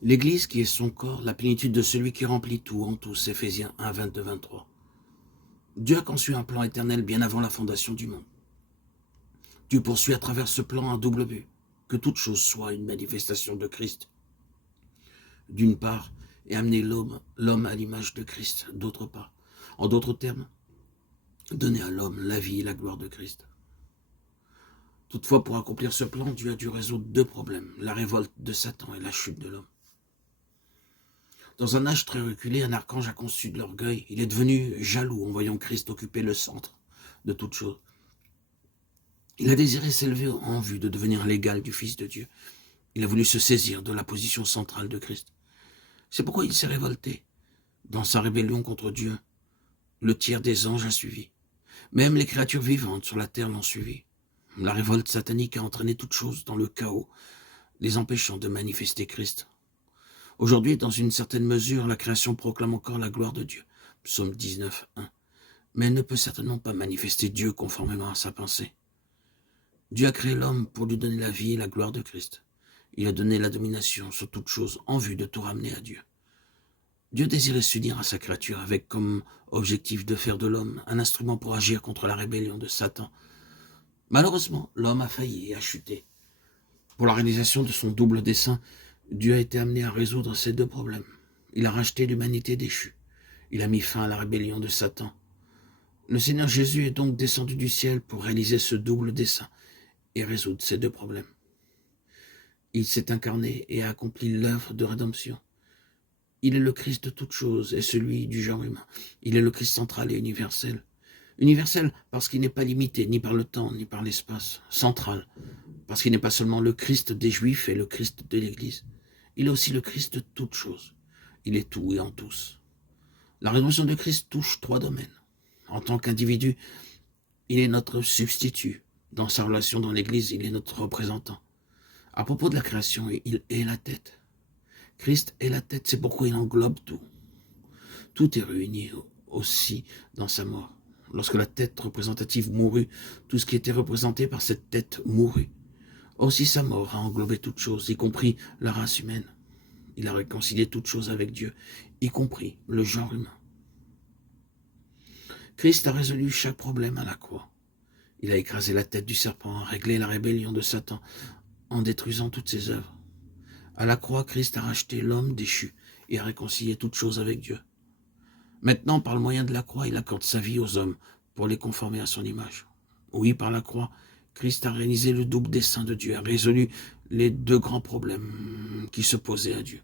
L'Église qui est son corps, la plénitude de celui qui remplit tout en tous, Éphésiens 1, 22-23. Dieu a conçu un plan éternel bien avant la fondation du monde. Dieu poursuit à travers ce plan un double but, que toute chose soit une manifestation de Christ, d'une part, et amener l'homme à l'image de Christ, d'autre part. En d'autres termes, donner à l'homme la vie et la gloire de Christ. Toutefois, pour accomplir ce plan, Dieu a dû résoudre deux problèmes, la révolte de Satan et la chute de l'homme. Dans un âge très reculé, un archange a conçu de l'orgueil. Il est devenu jaloux en voyant Christ occuper le centre de toute chose. Il a désiré s'élever en vue de devenir l'égal du Fils de Dieu. Il a voulu se saisir de la position centrale de Christ. C'est pourquoi il s'est révolté. Dans sa rébellion contre Dieu, le tiers des anges a suivi. Même les créatures vivantes sur la terre l'ont suivi. La révolte satanique a entraîné toute chose dans le chaos, les empêchant de manifester Christ. Aujourd'hui, dans une certaine mesure, la création proclame encore la gloire de Dieu. Psaume 19, 1. Mais elle ne peut certainement pas manifester Dieu conformément à sa pensée. Dieu a créé l'homme pour lui donner la vie et la gloire de Christ. Il a donné la domination sur toute chose en vue de tout ramener à Dieu. Dieu désirait s'unir à sa créature avec comme objectif de faire de l'homme un instrument pour agir contre la rébellion de Satan. Malheureusement, l'homme a failli et a chuté. Pour la réalisation de son double dessein, Dieu a été amené à résoudre ces deux problèmes. Il a racheté l'humanité déchue. Il a mis fin à la rébellion de Satan. Le Seigneur Jésus est donc descendu du ciel pour réaliser ce double dessein et résoudre ces deux problèmes. Il s'est incarné et a accompli l'œuvre de rédemption. Il est le Christ de toutes choses et celui du genre humain. Il est le Christ central et universel. Universel parce qu'il n'est pas limité ni par le temps ni par l'espace. Central parce qu'il n'est pas seulement le Christ des Juifs et le Christ de l'Église. Il est aussi le Christ de toutes choses. Il est tout et en tous. La rédemption de Christ touche trois domaines. En tant qu'individu, il est notre substitut. Dans sa relation dans l'Église, il est notre représentant. À propos de la création, il est la tête. Christ est la tête, c'est pourquoi il englobe tout. Tout est réuni aussi dans sa mort. Lorsque la tête représentative mourut, tout ce qui était représenté par cette tête mourut. Aussi sa mort a englobé toutes choses, y compris la race humaine. Il a réconcilié toutes choses avec Dieu, y compris le genre humain. Christ a résolu chaque problème à la croix. Il a écrasé la tête du serpent, réglé la rébellion de Satan en détruisant toutes ses œuvres. À la croix, Christ a racheté l'homme déchu et a réconcilié toutes choses avec Dieu. Maintenant, par le moyen de la croix, il accorde sa vie aux hommes pour les conformer à son image. Oui, par la croix, Christ a réalisé le double dessein de Dieu, a résolu les deux grands problèmes qui se posaient à Dieu.